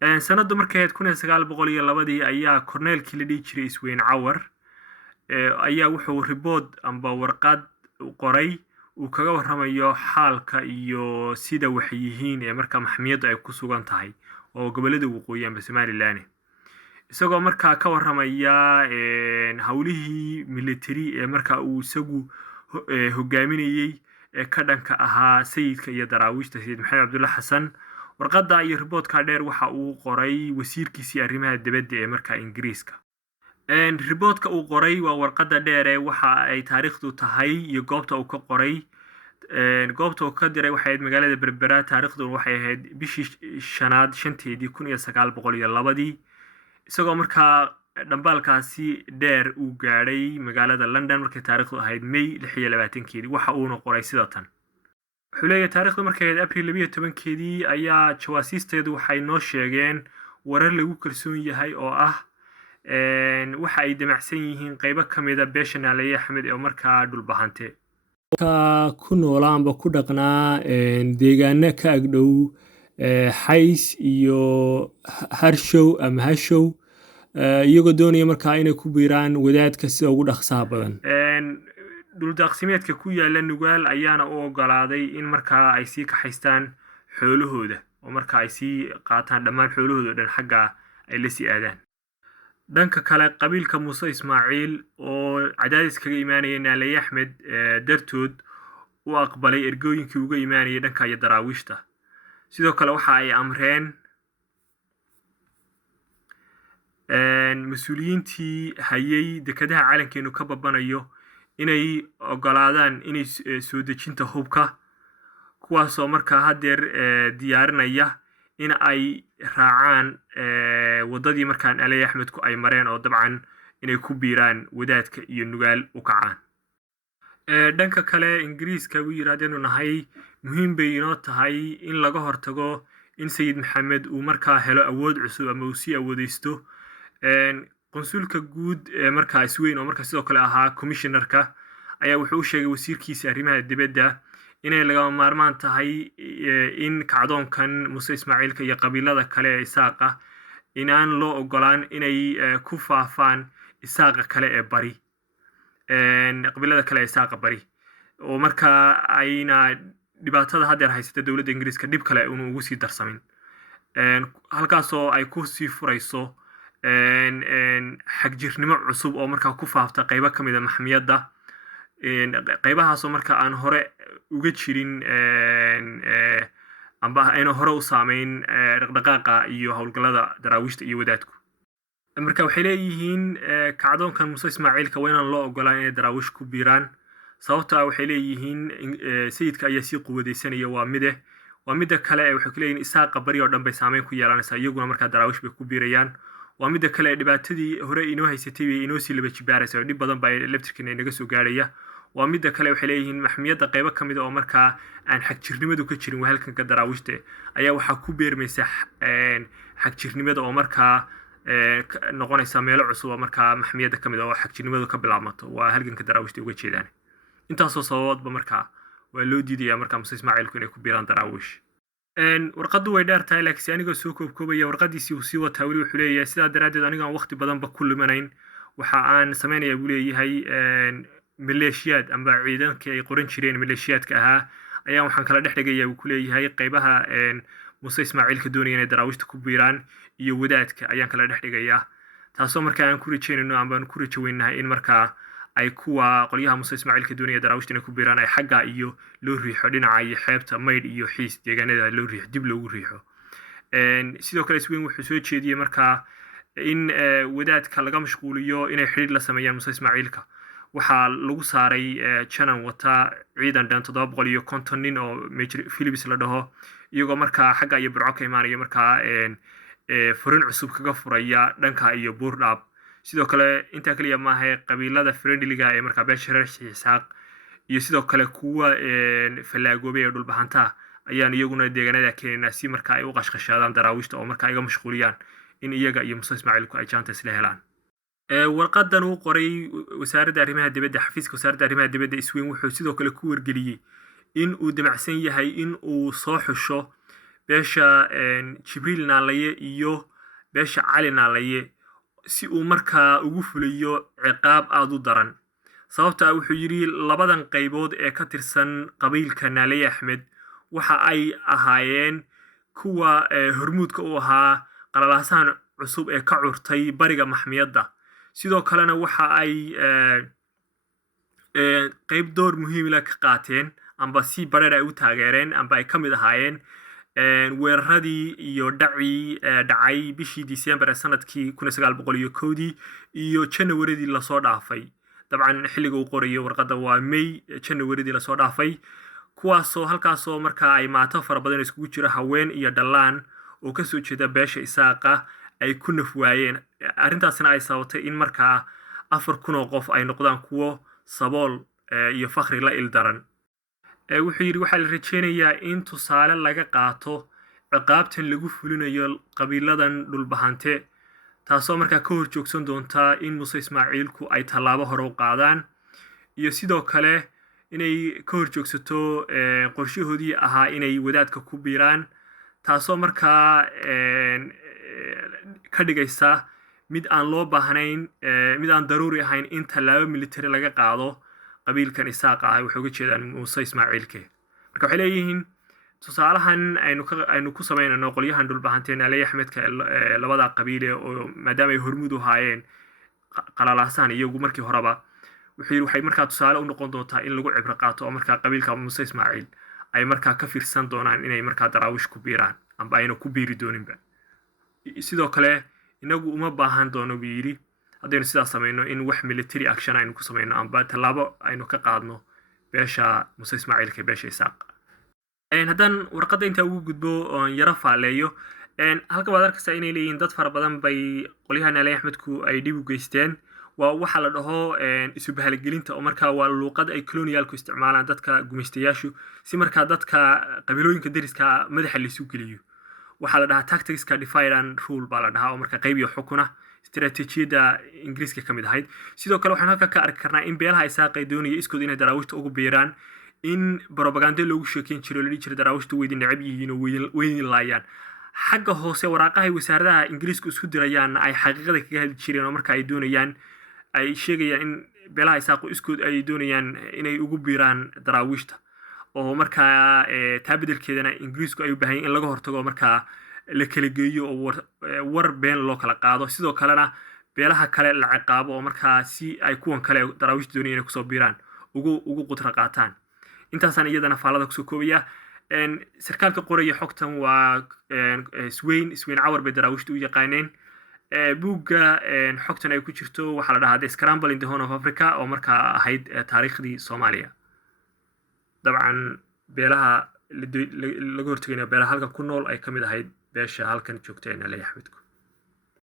sanadu markay ahayd 1902 ayaa korneelkii la dhihi jiray Isweyn Cawar ayaa wuxuu report amba warqad qoray uu kaga warramayo xaalka iyo sida wax yihiin ee marka maxkamiyadu ay ku sugan tahay oo gobolada waqooyi amba Somaliland isagoo markaa ka warramaya hawlihii military ee markaa uu isagu hogaaminayay ka dhanka ahaa sayidka iyo daraawiishta Sayid Maxamed Cabdulla Xasan warqadda iyo reportka dheer waxa uu qoray wasiirkiisii arrimaha dibadda ee markaa Ingiriiska reportka uu qoray waa warqadda dheer ee waxa ay taariikhdu tahay iyo goobta uu ka qoray goobta uu ka diray waxay ahayd magaalada Berbera taariikhdu waxay ahayd bishii shanaad 1902 isagoo markaa dhambaalkaasi dheer uu gaadhay magaalada London markay taariikhdu ahayd May 26 waxa uu qoray sida tan wuxuu leeyahay taariikhdu markay ahayd April 12 ayaa jawaasiisteedu waxay noo sheegeen warar lagu kalsoon yahay oo ah waxa ay damacsan yihiin qaybo kamid ah beesha Naalay Axmed oo markaa dhulbahante ku noolaanba ku dhaqnaa deegaano ka agdhow Xays iyo Harshow ama Hashow iyagoo doonaya markaa inay ku biiraan wadaadka sida ugu dhaqsaha badan dhul daaqsimeedka ku yaala Nugaal ayaana u ogolaaday in markaa ay sii kaxaystaan xoolahooda oo markaa ay sii qaataan dhammaan xoolahooda dhan xagga ay la sii aadaan dhanka kale qabiilka Muuse Ismaaciil oo cadaadis kaga imaanaya Naalay Axmed dartood u aqbalay ergooyinkii uga imaanayay dhanka iyo daraawiishta sidoo kale waxa ay amreen mas'uuliyiintii hayay dekedaha calankeenu ka babanayo inay ogolaadaan inay soo dejinta hubka kuwaasoo markaa hadeer diyaarinaya in ay raacaan wadadii markaa Naalay Axmed ku ay mareen oo dabcan inay ku biiraan wadaadka iyo Nugaal u kacaan dhanka kale Ingiriiska uu yiraahdeen nahay muhiim bay inoo tahay in laga hortago in Sayid Maxamed uu markaa helo awood cusub ama uu sii awoodeysto qonsulka guud markaa Isweyn oo markaa sidoo kale ahaa commissionerka ayaa wuxuu u sheegay wasiirkiisa arrimaha dibadda inay laga maarmaan tahay in kacdoonkan Muuse Ismaaciilka iyo qabiilada kale ee Isaaqa inaan loo ogolaan inay ku faafaan Isaaqa kale ee bari qabiilada kale ee Isaaqa bari oo markaa ayna dhibaatada hadeer haysata dawladda Ingiriiska dib kale uu ugu sii darsamin halkaas oo ay ku sii furayso xagjirnimo cusub oo markaa ku faafta qaybo kamid ah maxkamiyada qaybahaas oo markaa aan hore uga jirin amba ayna hore u saameyn dhaqdhaqaaqa iyo hawlgallada daraawiishta iyo wadaadku marka waxay leeyihiin kacdoonkan Muuse Ismaaciilka waa inaan loo ogolaan inay daraawiish ku biiraan sababta waxay leeyihiin sayidka ayaa sii quwadeysanaya waa midda kale waxay ku leeyihiin Isaaqa bari oo dhan bay saameyn ku yeelanaysaa iyaguna markaa daraawiish bay ku biirayaan waa midda kale dhibaatadii hore inoo haysatay bay inoo sii laba jibaaraysaa dhib badan baa electricina inaga soo gaaraya waa midda kale waxay leeyihiin maxkamiyada qaybo kamid oo markaa aan xagjirnimadu ka jirin wahalkanka daraawiishta ayaa waxaa ku beermaysa xagjirnimada oo markaa noqonaysa meelo cusub oo markaa maxkamiyada kamid oo xagjirnimadu ka bilaabmato waa halganka daraawiishta uga jeedaan intaasoo sababoodba markaa waa loo diidayaa markaa Muuse Ismaaciilku inay ku biiraan daraawiish warqadu way dheer tahay laakiin aniga soo koobkoobaya warqadiisii uu sii wataa wali wuxuu leeyahay sidaa daraadeed aniga waqti badanba ku lumanayn waxa aan sameynaya buu leeyahay maleeshiyaad amba ciidankii ay qoran jireen maleeshiyaadka ahaa ayaa waxaan kala dhex dhigayaa uu ku leeyahay qaybaha Muuse Ismaaciilka doonaya inay daraawiishta ku biiraan iyo wadaadka ayaan kala dhex dhigayaa taasoo markaa aan ku rajeynayno amba aan ku rajoweynahay in markaa ay kuwa qolyaha Muuse Ismaaciilka doonaya daraawiishta inay ku biiraan ay xagga iyo loo riixo dhinaca iyo xeebta Maydh iyo Xiis deegaanada loo riixo dib loogu riixo sidoo kale Isweyn wuxuu soo jeediyay markaa in wadaadka laga mashquuliyo inay xiriir la sameeyaan Muuse Ismaaciilka waxaa lagu saaray channel wata ciidan dhan 750 nin oo Major Philips la dhaho iyagoo markaa xagga iyo burco ka imaanaya markaa furin cusub kaga furaya dhanka iyo Buurdhaab sidoo kale inta kaliya ma aha qabiilada friendlyga ee markaa beesha reer Isaaq iyo sidoo kale kuwa falaagoobay ee dhulbahanta ayaan iyaguna deegaanada keenayna si markaa ay u qashqashaadaan daraawiishta oo markaa iga mashquuliyaan in iyaga iyo Muuse Ismaaciilku ay jaanta isla helaan warqadan uu qoray wasaaradda arrimaha dibadda xafiiska wasaaradda arrimaha dibadda Isweyn wuxuu sidoo kale ku wargeliyay in uu damacsan yahay in uu soo xusho beesha jibriil naalaye iyo beesha cali naalaye si uu markaa ugu fuliyo ciqaab aad u daran sababta wuxuu yidhi labadan qaybood ee ka tirsan qabiilka naalaye axmed waxa ay ahaayeen kuwa hormuudka u ahaa qalalaasahan cusub ee ka curtay bariga maxmiyadda sidoo kalena waxa ay qayb door muhiim ah ka qaateen amba si bareer ay u taageereen amba ay ka mid ahaayeen weeraradii iyo dhacii dhacay bishii December sanadkii 1901 iyo January lasoo dhaafay dabcan xilliga uu qorayo warqadda waa May January lasoo dhaafay kuwaasoo halkaasoo markaa ay maato fara badan iskugu jira haween iyo dhalaan oo ka soo jeeda beesha Isaaqa ay ku naf waayeen arrintaasna ay sababtay in markaa 4,000 oo qof ay noqdaan kuwo sabool iyo fakhri la ildaran wuxuu yidhi waxaa la rajeynayaa in tusaale laga qaato ciqaabtan lagu fulinayo qabiiladan dhulbahante taasoo markaa ka hor joogsan doonta in Muuse Ismaaciilku ay tallaabo hore u qaadaan iyo sidoo kale inay ka hor joogsato qorshahoodii ahaa inay wadaadka ku biiraan taasoo markaa ka dhigaysa mid aan loo baahnayn mid aan daruuri ahayn in tallaabo military laga qaado qabiilkan Isaaqa ah wuxuu uga jeedaan Muuse Ismaaciilke marka waxay leeyihiin tusaalahan aynu ku sameynayno qolyahan dhulbahanteen Naalaye Axmedka labada qabiile oo maadaama ay hormuud u haayeen qalalaasan iyagu markii horeba waxay markaa tusaale u noqon doontaa in lagu cibro qaato oo markaa qabiilka Muuse Ismaaciil ay markaa ka fiirsan doonaan inay markaa daraawish ku biiraan amba ayna ku biiri dooninba sidoo kale inagu uma baahan doono buu yidhi haddaynu sidaas samayno in wax military action aynu ku samayno amba tallaabo aynu ka qaadno beesha Muuse Ismaaciilka beesha Isaaq haddaan warqadda intaa ugu gudbo oon yara faaleeyo halka waad arkaysaa inay leeyihiin dad fara badan bay qolyaha Naalaye Axmedku ay dhib u geysteen waa waxa la dhaho isu bahaligelinta oo markaa waa luuqad ay colonialku isticmaalaan dadka gumaystayaashu si markaa dadka qabiilooyinka deriska madaxa la isu geliyo waxaa la dhahaa tacticska divide and rule baa la dhahaa oo markaa qayb iyo xukuna istiraatiijiyadda ingiriiska ka mid ahayd sidoo kale waxaan halka ka arki karnaa in beelaha Isaaq ay doonayaan iskood inay daraawiishta ugu biiraan in propaganda loogu sheekeyn jiro la jiro daraawiishtu weydin necab yihiin oo weydin laayaan xagga hoose waraaqaha wasaaradaha ingiriisku isku dirayaan ay xaqiiqada kaga hadli jireen oo marka ay doonayaan ay sheegayaan in beelaha Isaaq iskood ay doonayaan inay ugu biiraan daraawiishta oo markaa taa bedelkeedana ingiriisku ay u baahan in laga hortago markaa la kala geeyo oo war been loo kala qaado sidoo kalena beelaha kale la ciqaabo oo markaa si ay kuwan kale daraawiishta doonayaan inay kusoo biiraan ugu qutra qaataan intaasaan iyadana faalada kusoo koobaya sarkaalka qoraya xogtan waa Swain Cawar bay daraawiishta u yaqaaneen buugga xogtan ay ku jirto waxaa la dhahaa The Scramble in the Horn of Africa oo markaa ahayd taariikhdii Soomaaliya dabcan beelaha laga hortagayna beelaha halkan ku nool ay ka mid ahayd beesha halkan joogta Naalaye Axmedku